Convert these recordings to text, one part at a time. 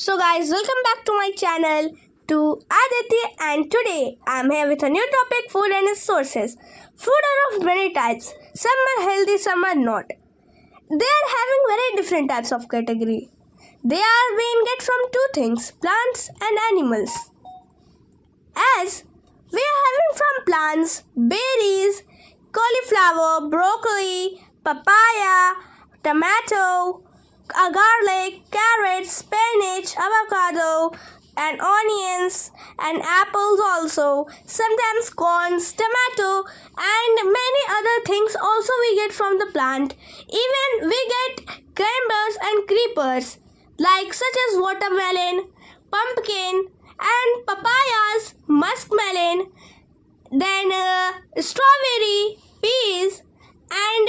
So guys, welcome back to my channel to Aditi, and today I'm here with a new topic, food and its sources. Food are of many types. Some are healthy, some are not. They are having very different types of category. They are being get from two things, plants and animals. As we are having from plants, berries, cauliflower, broccoli, papaya, tomato, garlic, carrots, spinach, avocado, and onions, and apples also. Sometimes corns, tomato, and many other things also we get from the plant. Even we get climbers and creepers, like such as watermelon, pumpkin, and papayas, muskmelon, then strawberry, peas, and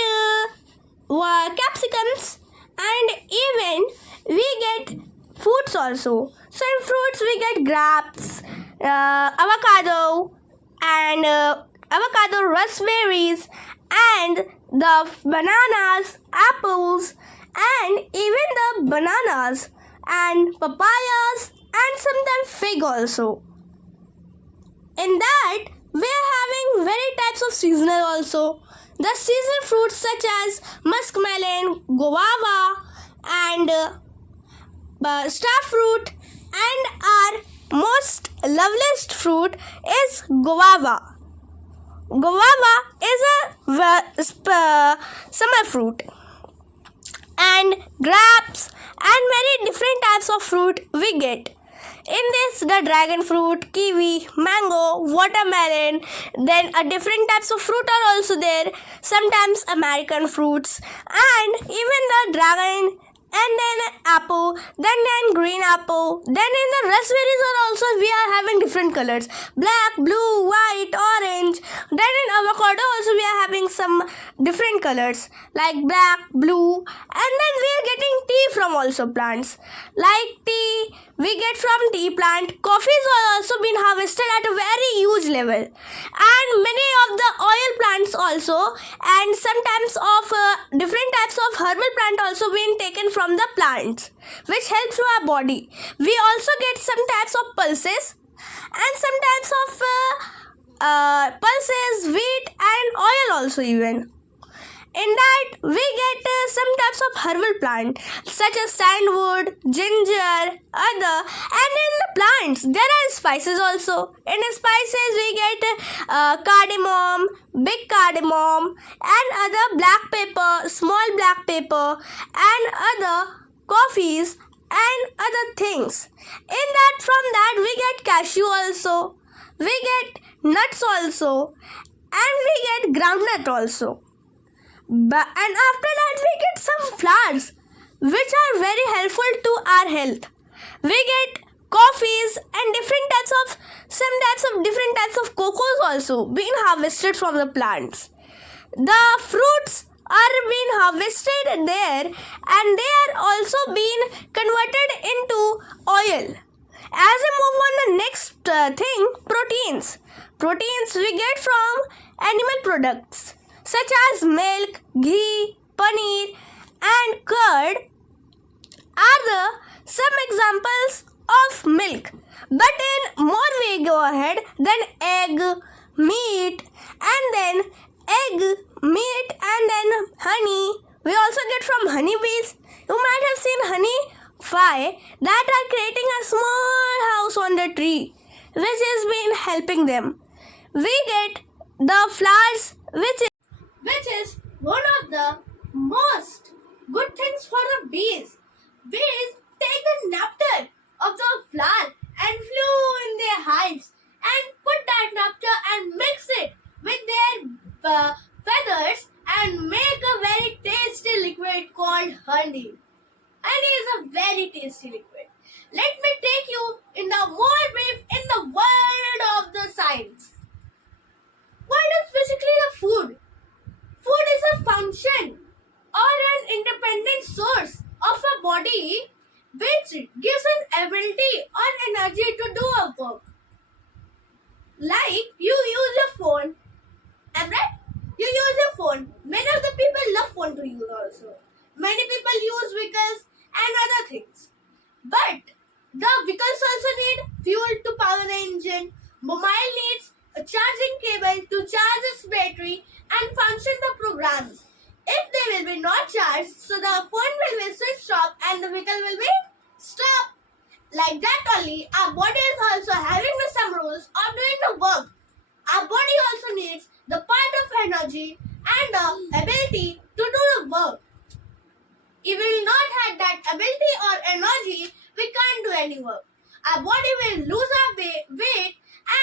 capsicums, and even we get fruits also. So in fruits we get grapes, avocado, and avocado, raspberries, and the bananas, apples, and even the bananas and papayas, and sometimes fig also. In that we are having very types of seasonal also. The seasonal fruits such as muskmelon, guava, and star fruit, and our most loveliest fruit is guava. Guava is a summer fruit, and grapes and many different types of fruit we get. In this, the dragon fruit, kiwi, mango, watermelon, then different types of fruit are also there. Sometimes American fruits, and even the dragon, and then apple, then green apple. Then in the raspberries are also we are having different colors, black, blue, white, orange. Then in avocado also we are having some different colors like black, blue, and then we are getting tea from also plants. Like tea we get from tea plant. Coffees are also been harvested at a very huge level, and many of the oil plants also, and sometimes of different types of herbal plant also being taken from the plants, which helps to our body. We also get some types of pulses, and some types of pulses, wheat, and oil also even. In that we get some types of herbal plant such as sandalwood, ginger, other, and in the plants there are spices also. In the spices we get cardamom, big cardamom, and other black pepper, small black pepper, and other coffees and other things. In that, from that we get cashew also, we get nuts also, and we get groundnut also. And after that we get some flowers which are very helpful to our health. We get coffees and different types of cocoas also being harvested from the plants. The fruits are being harvested there, and they are also being converted into oil. As we move on the next thing, proteins. Proteins we get from animal products such as milk, ghee, paneer, and curd are the some examples of milk. But in more we go ahead, then egg, meat, and then honey. We also get from honeybees. You might have seen honey fly that are creating a small house on the tree, which has been helping them. We get the flowers, which is one of the most good things for the bees. Bees take the nectar of the flower and flew in their hives and put that nectar and mix it with their feathers and make a very tasty liquid called honey. Honey is a very tasty liquid. Let me take you in the more brief in the world of the science. What is basically the food? Food is a function or an independent source of a body which gives an ability or energy to do a work. Like you use your phone, am right? You use your phone. Many of the people love phone to use also. Many people use vehicles and other things. But The vehicles also need fuel to power the engine. Mobile needs a charging cable to charge its battery and function the programs. If they will be not charged, so the phone will be switched off and the vehicle will be stopped. Like that only, our body is also having some rules of doing the work. Our body also needs the part of energy and the ability to do the work. If we will not have that ability or energy, we can't do any work. Our body will lose our weight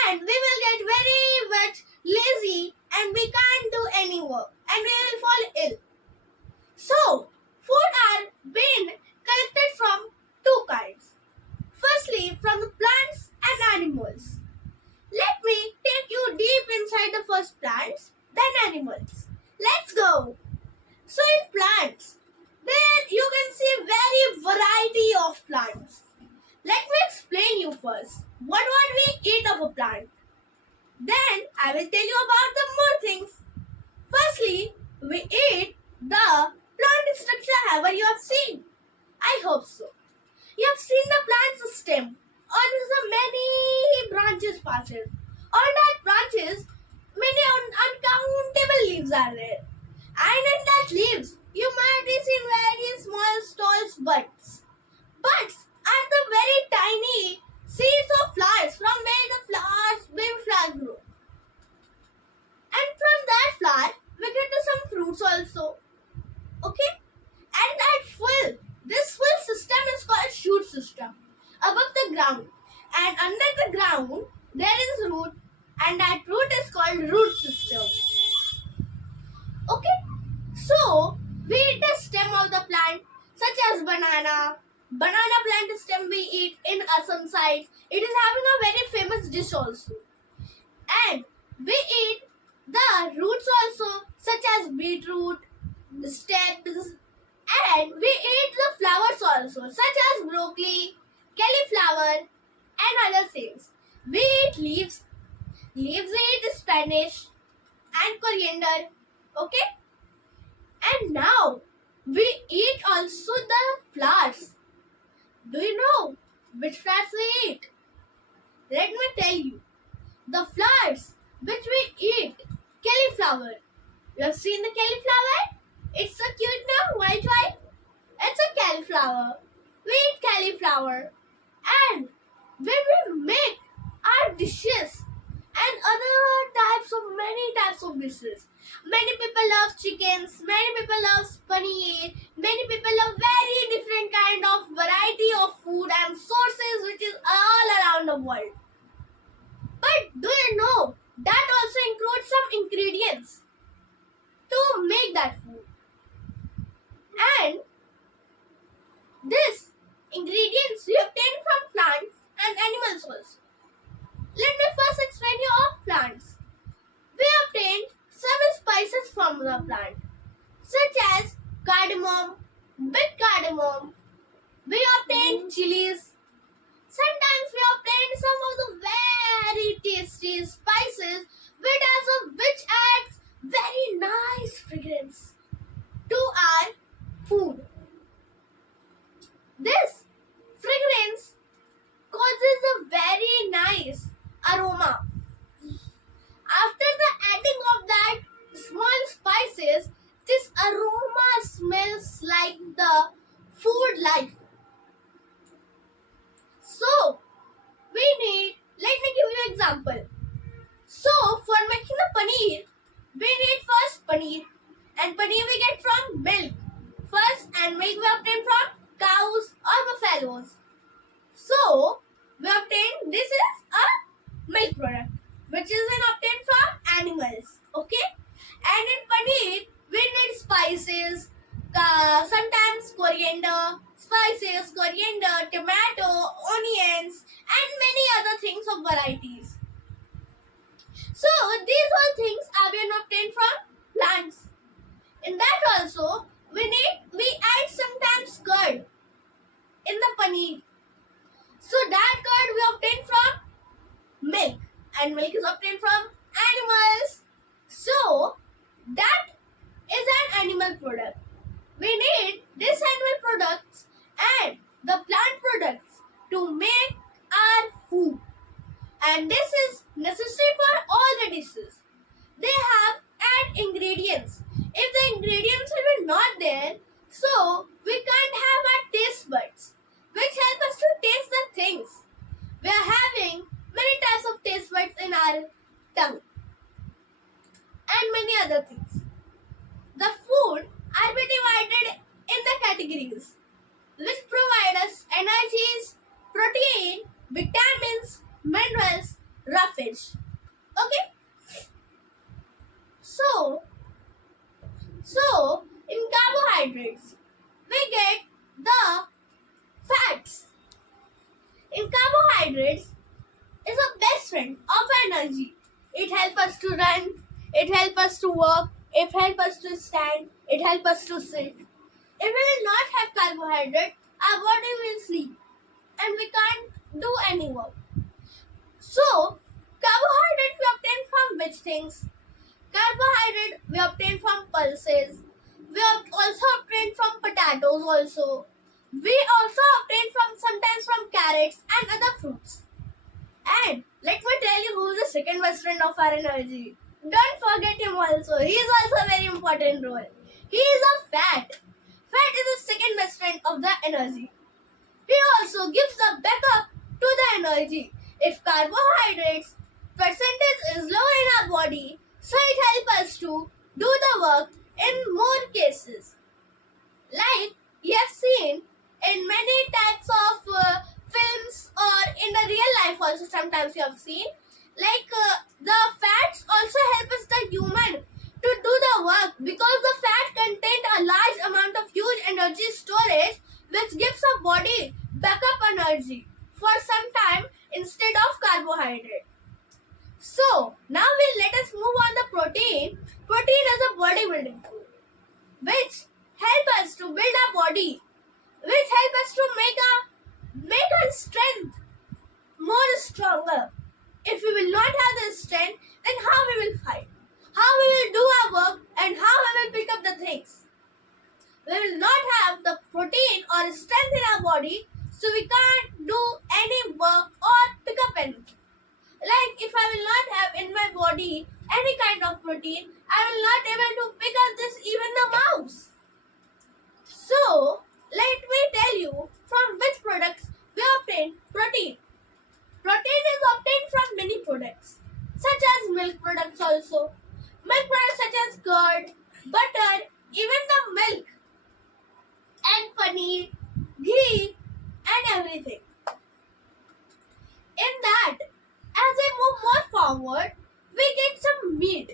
and we will get very much lazy and we can't do any work and we will fall ill. So, food are being collected from two kinds. Firstly, from the plants and animals. Let me take you deep inside the first plants, then animals. Let's go. So in plants, there you can see very variety of plants. Let me explain you first. What we eat of a plant? Then I will tell you about the more things. Firstly, we eat the plant structure however you have seen. I hope so. You have seen the plant's stem. On the many branches passes. On that branches, many uncountable leaves are there. And in that leaves, you might be seen very small stalks buds. Buds are the very tiny seeds of flowers from where the flowers, baby flowers grow. And from that flower, we get to some fruits also. Okay? And this full system is called shoot system. Above the ground. And under the ground, there is root. And that root is called root system. Okay? So, we eat the stem of the plant, such as banana. Banana plant stem we eat in Assam side. It is having a very famous dish also. And we eat the roots also, such as beetroot, stems, and we eat the flowers also, such as broccoli, cauliflower, and other things. We eat leaves. Leaves we eat spinach and coriander. Okay? And now we eat also the flowers. Do you know which flowers we eat? Let me tell you. The flowers which we eat, cauliflower. You have seen the cauliflower? It's so cute now, white. It's a cauliflower. We eat cauliflower. And when we make our dishes and many types of dishes. Many people love chickens, many people love paneer, many people love very different kind of variety of food and sources which is all around the world. But do you know that also includes some ingredients to make that food? And this ingredients we obtain from plants and animals also. Let me first explain you of plants. We obtain some spices from the plant, such as cardamom, big cardamom. We obtain chilies. Sometimes we obtain some of the very tasty spices which adds very nice fragrance to our food. This fragrance causes a very nice aroma. After the adding of that small spices, this aroma smells like the food life. So, let me give you an example. So, for making the paneer, we need first paneer. And paneer we get from milk. First, and milk we obtain from cows or buffaloes. So, we obtain, this is a milk product, which is been obtained from animals. Okay? And in paneer, we need spices, sometimes coriander, tomato, onions, and many other things of varieties. So these all things are being obtained from plants. In that also, we add sometimes curd in the paneer. So that curd we obtain from milk, and milk is obtained from animals. So that is an animal product. We need this animal products and the plant products to make our food, and this is necessary for all the dishes. They have add ingredients. If the ingredients are not there, so we can't have our taste buds, which help us to taste the things. We are having many types of taste buds in our tongue and many other things. The food are be divided in the categories which provide us energies, protein, vitamins, minerals, roughage. Okay? So, in carbohydrates, we get the fats. In carbohydrates is a best friend of energy. It helps us to run, it helps us to walk, it helps us to stand, it helps us to sit. If we will not have carbohydrate, our body will sleep and we can't do any work. So, carbohydrate we obtain from which things? Carbohydrate we obtain from pulses. We also obtain from potatoes also. We also obtain from sometimes from carrots and other fruits. And let me tell you who is the second best friend of our energy. Don't forget him also. He is also a very important role. He is a fat. Fat is the second best friend of the energy. He also gives the backup to the energy. If carbohydrates percentage is low in our body, so it helps us to do the work in more cases. Like you have seen in many types of films or in the real life also sometimes you have seen like the fats also help us the human to do the work because the fat contain a large amount of huge energy storage which gives our body backup energy for some time instead of carbohydrate. So now let us move on the protein. Protein is a bodybuilding food which help us to build our body, which help us to make our strength more stronger. If we will not have the strength, then how we will fight? How we will do our work and how we will pick up the things? We will not have the protein or strength in our body, so we can't do any work or pick up anything. Like if I will not have in my body any kind of protein, I will not able to pick up this even the mouse. So let me tell you from which products we obtain protein. Protein is obtained from many products such as milk products also. Milk products such as curd, butter, even the milk and paneer, ghee and everything. In that, as we move more forward, we get some meat.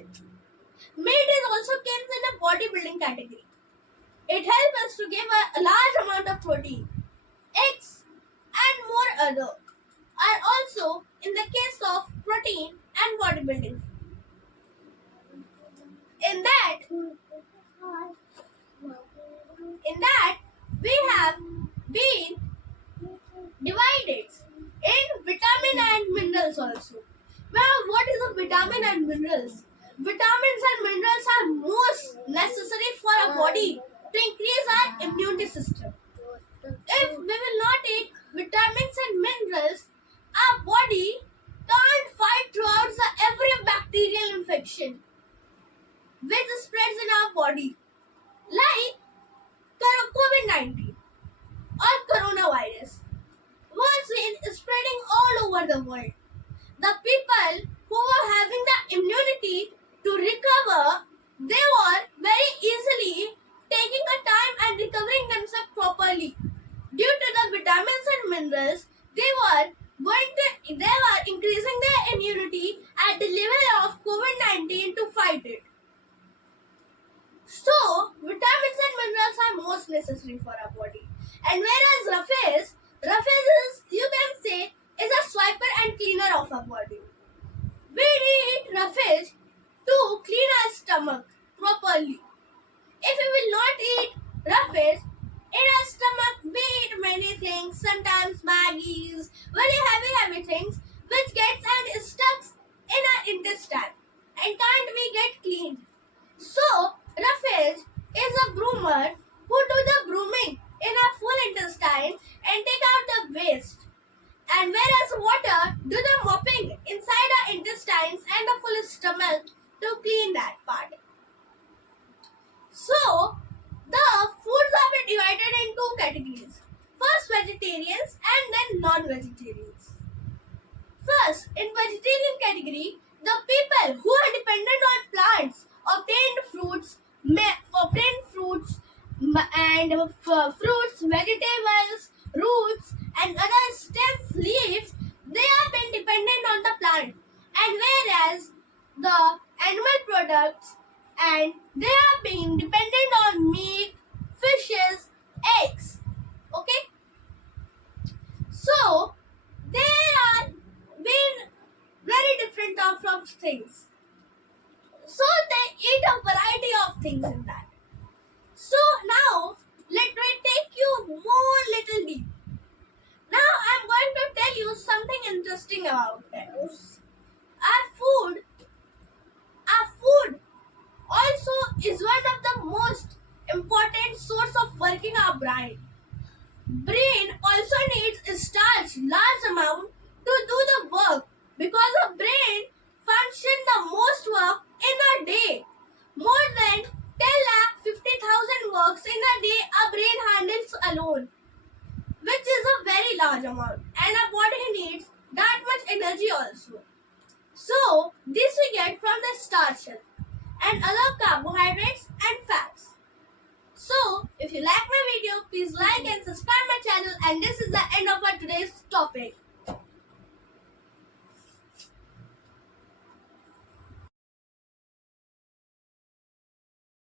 Meat is also comes in a bodybuilding category. It helps us to give a large amount of protein. Eggs and more other are also in the case of protein and bodybuilding. In that we have been divided in vitamin and minerals also. Well, what is a vitamin and minerals? Vitamins and minerals are most necessary for our body to increase our immunity system. If we will not take vitamins and minerals, our body can't fight throughout every bacterial infection which spreads in our body, like COVID-19 or coronavirus was spreading all over the world. The people who were having the immunity to recover, they were very easily taking a time and recovering themselves properly. Due to the vitamins and minerals, they were increasing their immunity at the level of COVID-19 to fight it. So, vitamins and minerals are most necessary for our body. And whereas roughage is, you can say, is a swiper and cleaner of our body. We need roughage to clean our stomach properly. If we will not eat roughage, in our stomach we eat many things, sometimes maggies, very heavy things, which gets and stuck in our intestine and can't be get cleaned. So, roughage is a groomer who do the grooming in our full intestine and take out the waste. And whereas water do the mopping inside our intestines and the full stomach to clean that part. So, the foods are been divided in two categories. First vegetarians and then non-vegetarians. First, in vegetarian category, the people who are dependent on plants obtained fruits and fruits, vegetables, roots and other stems, leaves, they have been dependent on the plant. And whereas the animal products and they have been dependent on meat, fishes, eggs. Okay? So, there are been very different types of things. So they eat a variety of things in that. So now let me take you more little deep. Now I'm going to tell you something interesting about that. Our food also is one of the most important source of working our brain. Brain also needs starch large amount to do the work because the brain function the most work in a day. More than 10,50,000 works in a day a brain handles alone, which is a very large amount, and our body needs that much energy also. So this we get from the starches and other carbohydrates and fats. So, if you like my video, please like and subscribe my channel, and this is the end of our today's topic.